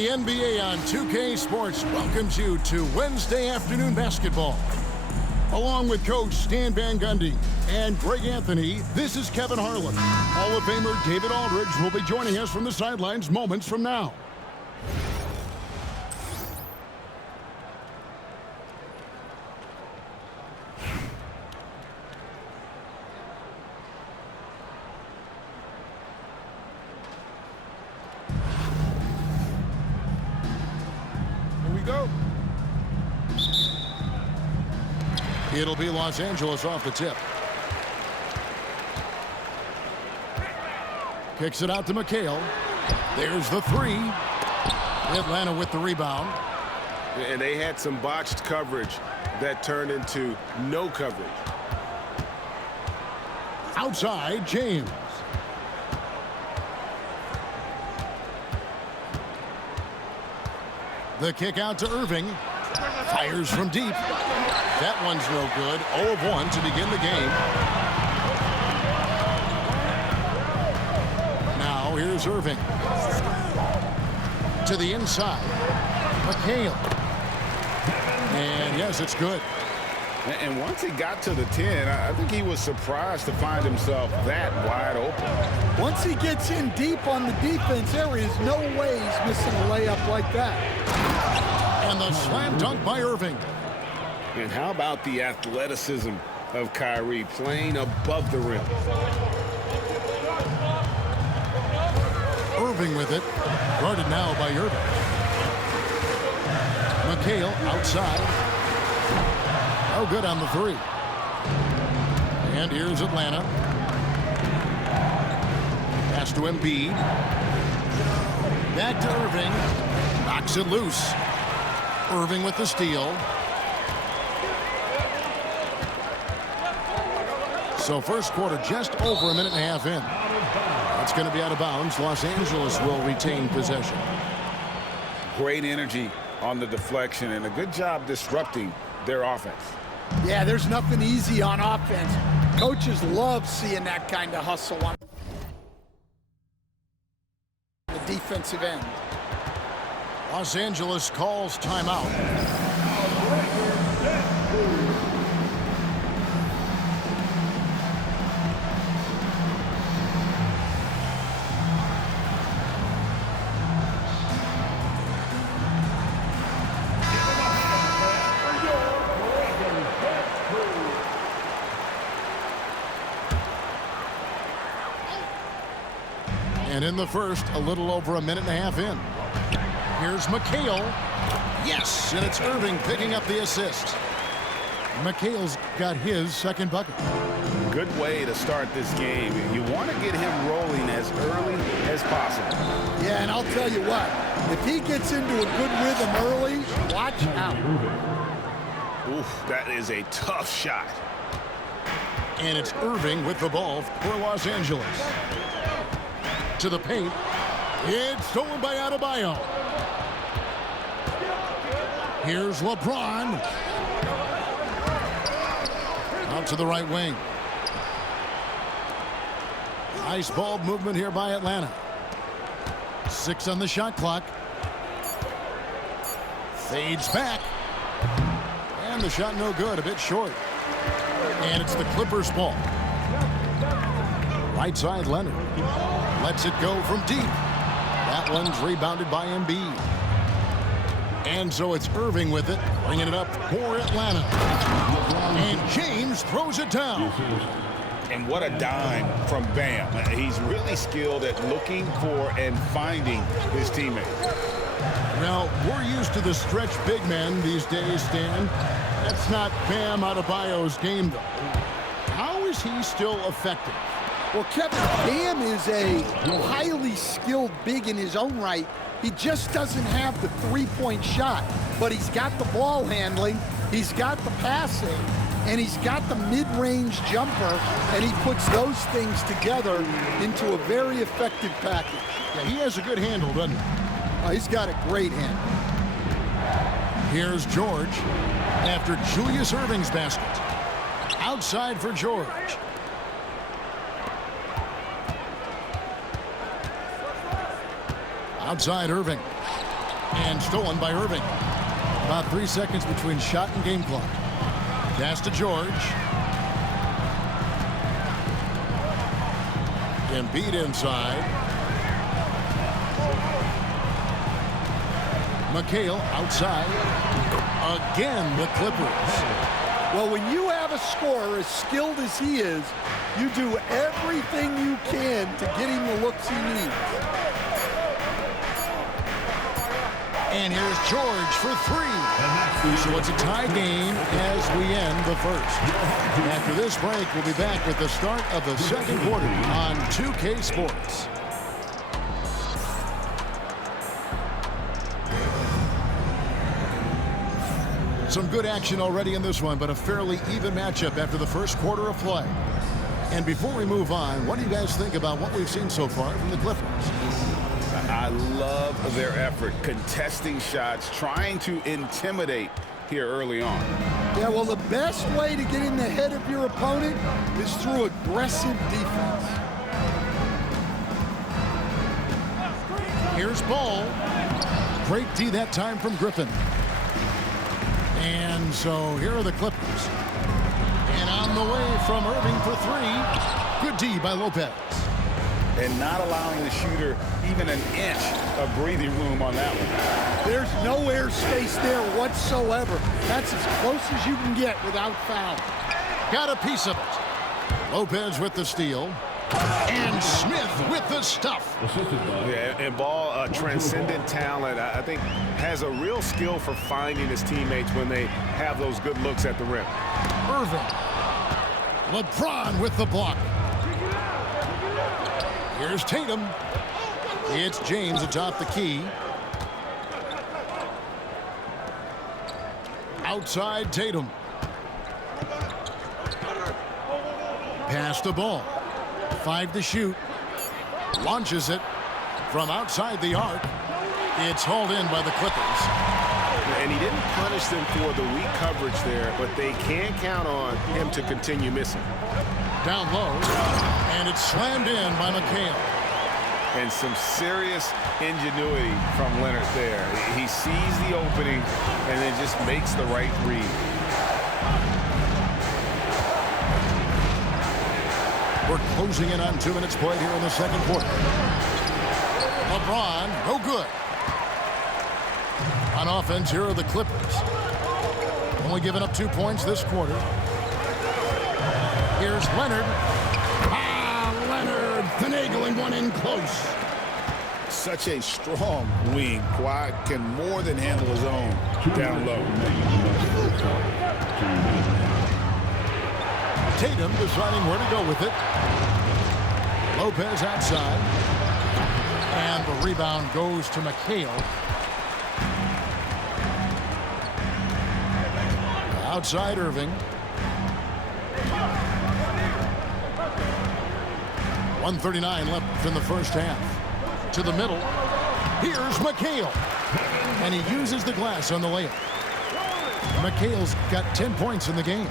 The NBA on 2K Sports welcomes you to Wednesday afternoon basketball. Along with Coach Stan Van Gundy and Greg Anthony, this is Kevin Harlan. Hall of Famer David Aldridge will be joining us from the sidelines moments from now. It'll be Los Angeles off the tip. Kicks it out to McHale. There's the three. Atlanta with the rebound. And they had some botched coverage that turned into no coverage. Outside, James. The kick out to Irving. Fires from deep. That one's no good. 0 of 1 to begin the game. Now here's Irving. To the inside. McHale. And yes, it's good. And once he got to the 10, I think he was surprised to find himself that wide open. Once he gets in deep on the defense, there is no way he's missing a layup like that. And the slam dunk by Irving. And how about the athleticism of Kyrie playing above the rim? Irving with it. Guarded now by Irving. McHale outside. Oh, good on the three. And here's Atlanta. Pass to Embiid. Back to Irving. Knocks it loose. Irving with the steal. So first quarter just over a minute and a half in. It's going to be out of bounds. Los Angeles will retain possession. Great energy on the deflection and a good job disrupting their offense. Yeah, there's nothing easy on offense. Coaches love seeing that kind of hustle on the defensive end. Los Angeles calls timeout. And in the first, a little over a minute and a half in. Here's McHale. Yes, and it's Irving picking up the assist. McHale's got his second bucket. Good way to start this game. You want to get him rolling as early as possible. Yeah, and I'll tell you what, if he gets into a good rhythm early, watch out. Oof, that is a tough shot. And it's Irving with the ball for Los Angeles. To the paint. It's stolen by Adebayo. Here's LeBron. Out to the right wing. Nice ball movement here by Atlanta. 6 on the shot clock. Fades back. And the shot no good, a bit short. And it's the Clippers' ball. Right side, Leonard. Lets it go from deep. That one's rebounded by Embiid. And so it's Irving with it, bringing it up for Atlanta. And James throws it down. And what a dime from Bam. He's really skilled at looking for and finding his teammates. Now, we're used to the stretch big men these days, Stan. That's not Bam Adebayo's game, though. How is he still effective? Well, Kevin, Bam is a highly skilled big in his own right. He just doesn't have the three-point shot, but he's got the ball handling, he's got the passing, and he's got the mid-range jumper, and he puts those things together into a very effective package. Yeah, he has a good handle, doesn't he? He's got a great handle. Here's George after Julius Irving's basket. Outside for George. Outside Irving. And stolen by Irving. About 3 seconds between shot and game clock. Pass to George. Embiid inside. McHale outside. Again, the Clippers. Well, when you have a scorer as skilled as he is, you do everything you can to get him the looks he needs. And here's George for three. So it's a tie game as we end the first. After this break, we'll be back with the start of the second quarter on 2K Sports. Some good action already in this one, but a fairly even matchup after the first quarter of play. And before we move on, what do you guys think about what we've seen so far from the Clippers? I love their effort, contesting shots, trying to intimidate here early on. Yeah, well, the best way to get in the head of your opponent is through aggressive defense. Here's Ball. Great D that time from Griffin. And so here are the Clippers. And on the way from Irving for three. Good D by Lopez. And not allowing the shooter even an inch of breathing room on that one. There's no air space there whatsoever. That's as close as you can get without foul. Got a piece of it. Lopez with the steal. And Smith with the stuff. Yeah, and Ball, a transcendent talent, I think has a real skill for finding his teammates when they have those good looks at the rim. Irving. LeBron with the block. Here's Tatum. It's James atop the key. Outside Tatum. Pass the ball. 5 to shoot. Launches it from outside the arc. It's hauled in by the Clippers. And he didn't punish them for the weak coverage there, but they can count on him to continue missing. Down low. And it's slammed in by McHale. And some serious ingenuity from Leonard there. He sees the opening and then just makes the right read. We're closing in on 2 minutes played here in the second quarter. LeBron, no good. On offense, here are the Clippers. Only giving up 2 points this quarter. Here's Leonard. Leonard finagling one in close. Such a strong wing. Kawhi can more than handle his own down low. Tatum deciding where to go with it. Lopez outside. And the rebound goes to McHale. Outside Irving. 1:39 left in the first half. To the middle. Here's McHale. And he uses the glass on the layup. McHale's got 10 points in the game.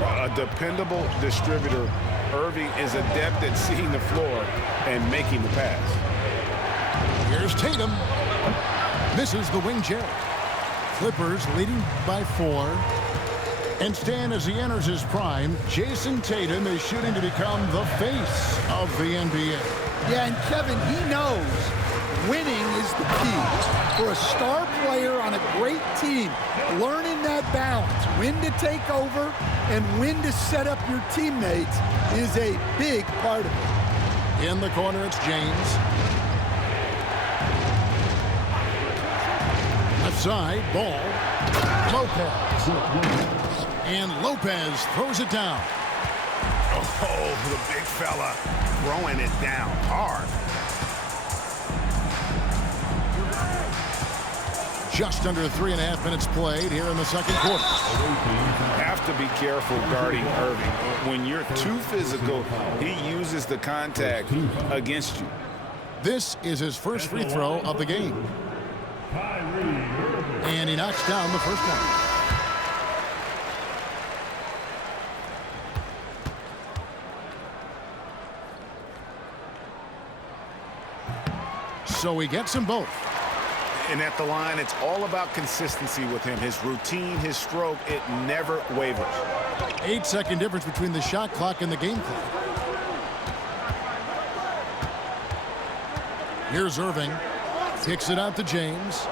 A dependable distributor. Irving is adept at seeing the floor and making the pass. Here's Tatum. Misses the wing chair. Clippers leading by 4. And Stan, as he enters his prime, Jason Tatum is shooting to become the face of the NBA. Yeah, and Kevin, he knows winning is the key. For a star player on a great team, learning that balance, when to take over and when to set up your teammates is a big part of it. In the corner, it's James. Left side, Ball. Lopez. And Lopez throws it down. Oh, the big fella throwing it down hard. Just under 3.5 minutes played here in the second quarter. Have to be careful guarding Irving. When you're too physical, he uses the contact against you. This is his first free throw of the game. And he knocks down the first one. So he gets them both. And at the line, it's all about consistency with him. His routine, his stroke, it never wavers. 8-second difference between the shot clock and the game clock. Here's Irving. Kicks it out to James.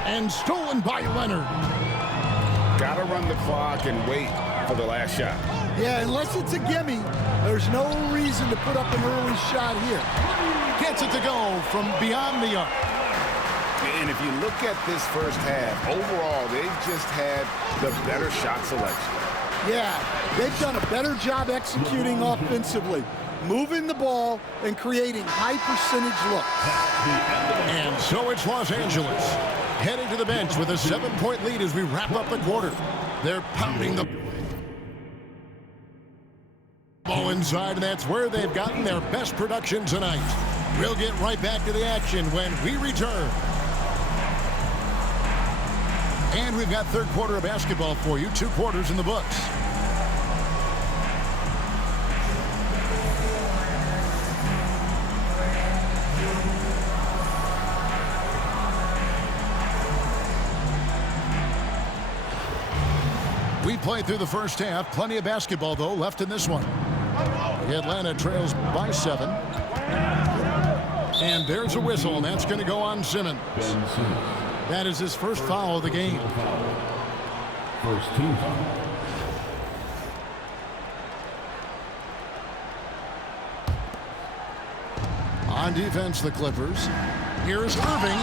And stolen by Leonard. Got to run the clock and wait for the last shot. Yeah, unless it's a gimme, there's no reason to put up an early shot here. Gets it to go from beyond the arc. And if you look at this first half, overall, they've just had the better shot selection. Yeah, they've done a better job executing offensively, moving the ball and creating high percentage looks. And so it's Los Angeles heading to the bench with a 7-point lead as we wrap up the quarter. They're pounding the ball inside, and that's where they've gotten their best production tonight. We'll get right back to the action when we return. And we've got third quarter of basketball for you, 2 quarters in the books. We played through the first half. Plenty of basketball, though, left in this one. Atlanta trails by 7. And there's a whistle, and that's going to go on Simmons. That is his first foul of the game. First team foul. On defense, the Clippers. Here's Irving,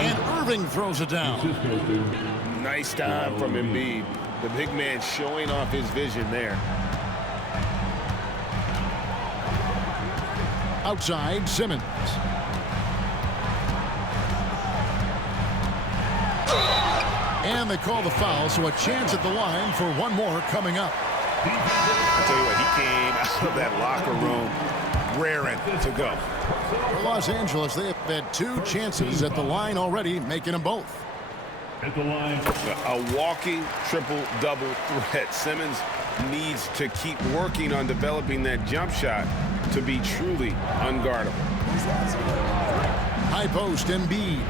and Irving throws it down. Nice time from Embiid. The big man showing off his vision there. Outside, Simmons. And they call the foul, so a chance at the line for one more coming up. I tell you what, he came out of that locker room raring to go. For Los Angeles, they have had 2 chances at the line already, making them both. At the line. A walking triple-double threat. Simmons needs to keep working on developing that jump shot to be truly unguardable. High post, Embiid.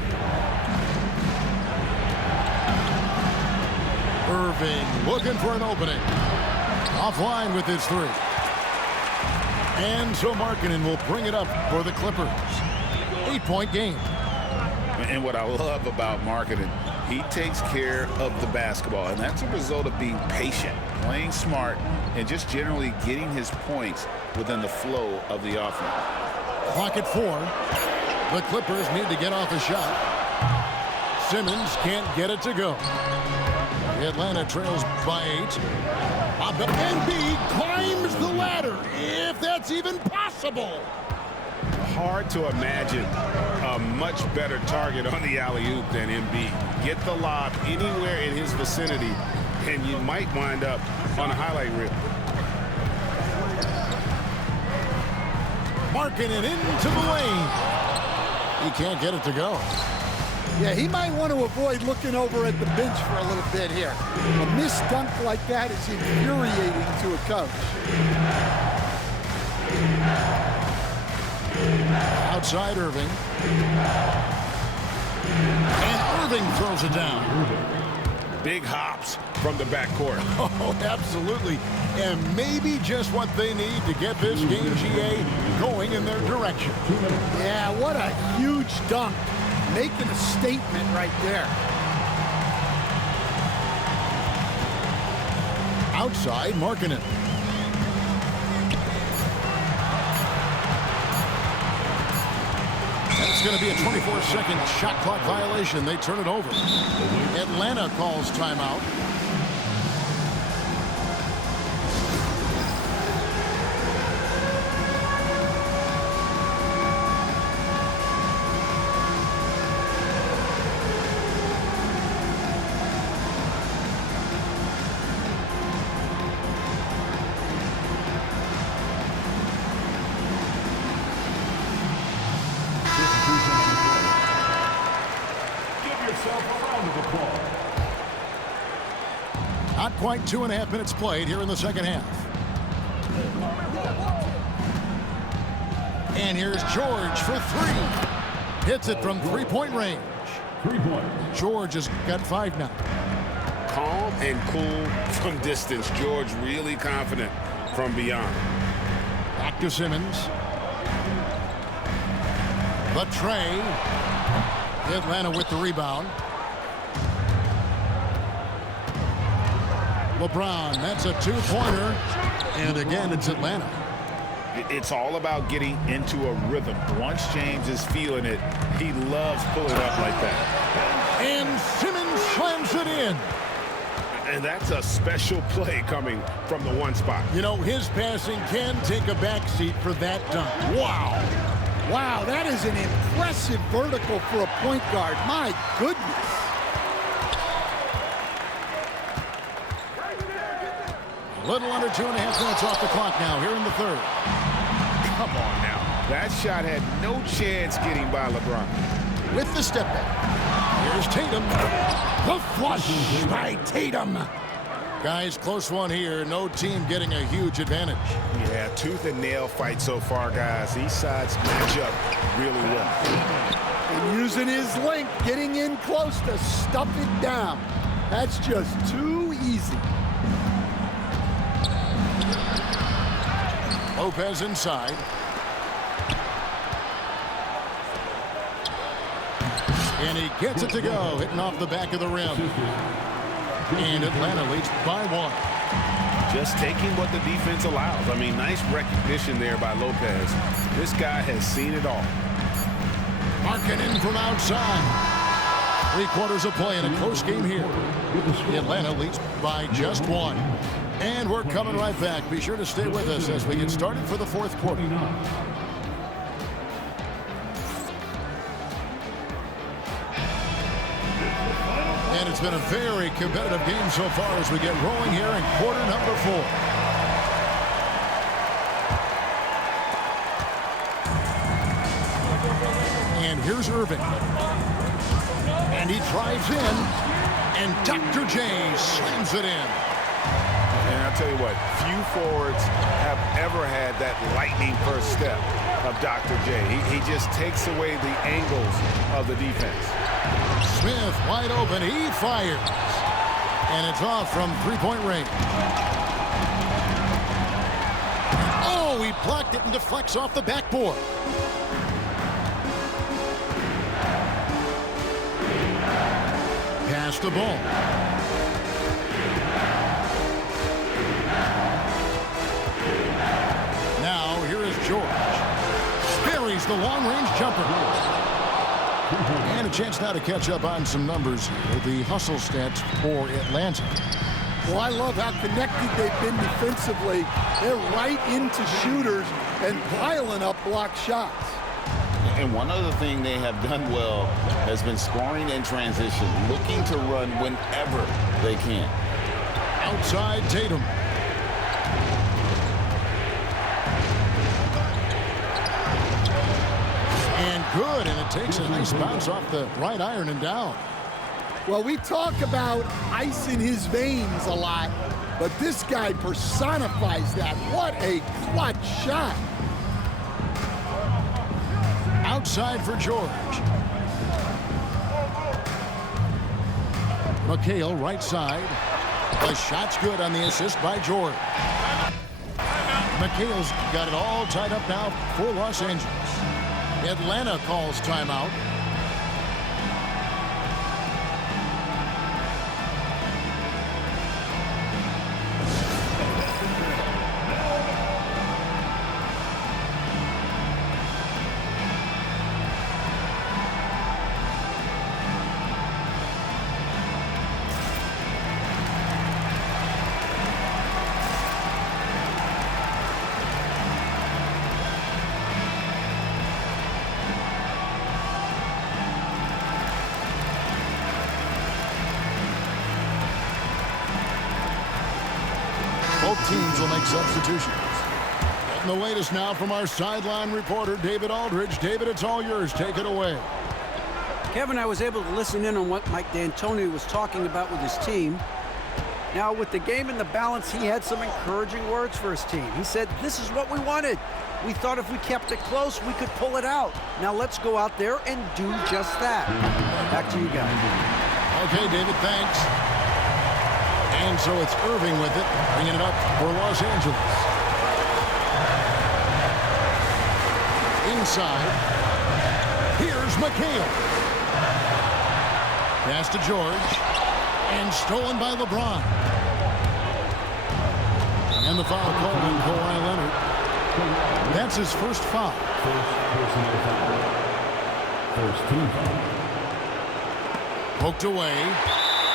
Irving looking for an opening. Offline with his 3. And so Markkanen will bring it up for the Clippers. 8-point game. And what I love about Markkanen, he takes care of the basketball, and that's a result of being patient, playing smart, and just generally getting his points within the flow of the offense. Clock at 4. The Clippers need to get off a shot. Simmons can't get it to go. Atlanta trails by 8. Embiid climbs the ladder, if that's even possible. Hard to imagine a much better target on the alley-oop than Embiid. Get the lob anywhere in his vicinity, and you might wind up on a highlight reel. Markkanen into the lane. He can't get it to go. Yeah, he might want to avoid looking over at the bench for a little bit here. A missed dunk like that is infuriating to a coach. Outside Irving. And Irving throws it down. Big hops from the backcourt. Oh, absolutely. And maybe just what they need to get this game, GA, going in their direction. Yeah, what a huge dunk. Making a statement right there. Outside, Markkanen. That's going to be a 24-second shot clock violation. They turn it over. Atlanta calls timeout. Not quite 2.5 minutes played here in the second half. And here's George for 3. Hits it from 3-point range. 3 points. George has got 5 now. Calm and cool from distance. George really confident from beyond. Back to Simmons. The tray. Atlanta with the rebound. LeBron, that's a 2-pointer. And again, it's Atlanta. It's all about getting into a rhythm. Once James is feeling it, he loves pulling up like that. And Simmons slams it in. And that's a special play coming from the one spot. You know, his passing can take a backseat for that dunk. Wow. Wow, that is an impressive vertical for a point guard. My goodness. A little under 2.5 minutes off the clock now here in the third. Come on now. That shot had no chance getting by LeBron. With the step back. Here's Tatum. The flush by Tatum. Guys, close one here. No team getting a huge advantage. Yeah, tooth and nail fight so far, guys. Each sides match up really well. And using his length, getting in close to stuff it down. That's just too easy. Lopez inside. And he gets it to go, hitting off the back of the rim. And Atlanta leads by 1. Just taking what the defense allows. I mean, nice recognition there by Lopez. This guy has seen it all. Markkanen from outside. 3/4 of play in a close game here. Atlanta leads by just 1. And we're coming right back. Be sure to stay with us as we get started for the 4th quarter. And it's been a very competitive game so far as we get rolling here in quarter number 4. And here's Irving. And he drives in. And Dr. J slams it in. And I'll tell you what, few forwards have ever had that lightning first step of Dr. J. He just takes away the angles of the defense. Smith wide open. He fires. And it's off from 3-point range. Oh, he blocked it and deflects off the backboard. Pass the ball. Now here is George. Buries the long-range jumper. And a chance now to catch up on some numbers here. The hustle stats for Atlanta. Well, I love how connected they've been defensively. They're right into shooters and piling up block shots. And one other thing they have done well has been scoring in transition, looking to run whenever they can. Outside Tatum. And good, and it takes a nice bounce off the right iron and down. Well, we talk about ice in his veins a lot, but this guy personifies that. What a clutch shot. Outside for George. McHale right side. The shot's good on the assist by George. McHale's got it all tied up now for Los Angeles. Atlanta calls timeout. Both teams will make substitutions. And the latest now from our sideline reporter, David Aldridge. David, it's all yours. Take it away. Kevin, I was able to listen in on what Mike D'Antoni was talking about with his team. Now, with the game in the balance, he had some encouraging words for his team. He said, "This is what we wanted. We thought if we kept it close, we could pull it out. Now let's go out there and do just that." Back to you guys. Okay, David, thanks. And so it's Irving with it, bringing it up for Los Angeles. Inside, here's McHale. Pass to George, and stolen by LeBron. And the foul called on Kawhi Leonard. That's his first foul. First personal foul. First team foul. Poked away,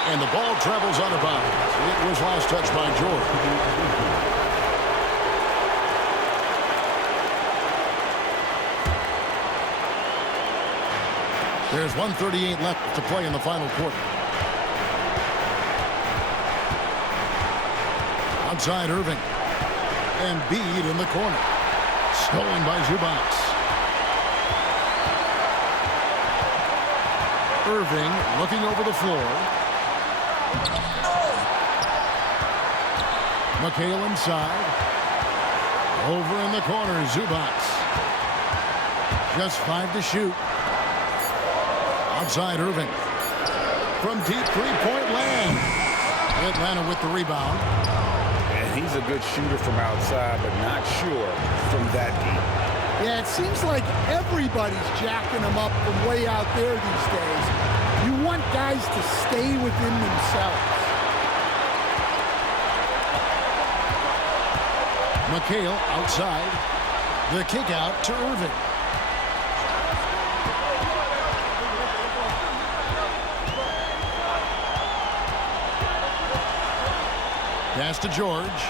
and the ball travels out of bounds. It was last touched by George. There's 1:38 left to play in the final quarter. Outside Irving. Embiid in the corner. Stolen by Zubac. Irving looking over the floor. McHale inside. Over in the corner, Zubac. Just 5 to shoot. Outside Irving. From deep three-point land. Atlanta with the rebound. And he's a good shooter from outside, but not sure from that deep. Yeah, it seems like everybody's jacking him up from way out there these days. You want guys to stay within themselves. McHale outside. The kick out to Irving. Pass to George.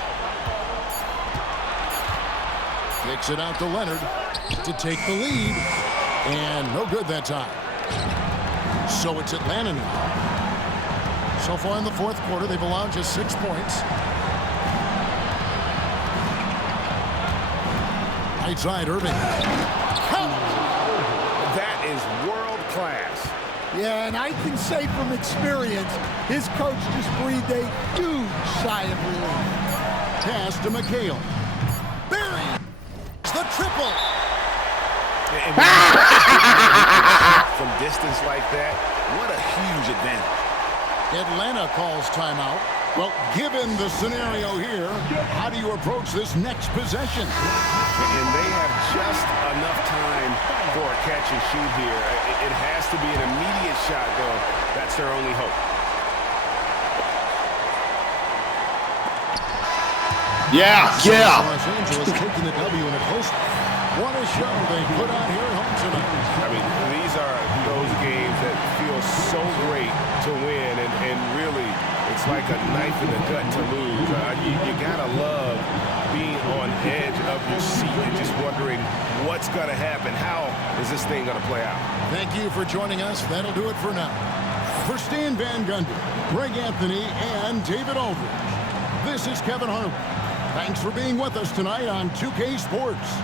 Kicks it out to Leonard to take the lead. And no good that time. So it's Atlanta now. So far in the fourth quarter, they've allowed just 6 points. Right side, Irving. That is world class. Yeah, and I can say from experience, his coach just breathed a huge sigh of relief. Pass to McHale. Buries the triple. And from distance like that, what a huge advantage. Atlanta calls timeout. Well, given the scenario here, how do you approach this next possession? And they have just enough time for a catch and shoot here. It has to be an immediate shot, though. That's their only hope. Yeah. Los Angeles taking the W in a close one. What a show they put on here at home tonight. I mean, these are those games that feel so great to win, and really, it's like a knife in the gut to lose. You gotta love being on edge of your seat and just wondering what's gonna happen. How is this thing gonna play out? Thank you for joining us. That'll do it for now. For Stan Van Gundy, Greg Anthony, and David Aldridge, this is Kevin Harlan. Thanks for being with us tonight on 2K Sports.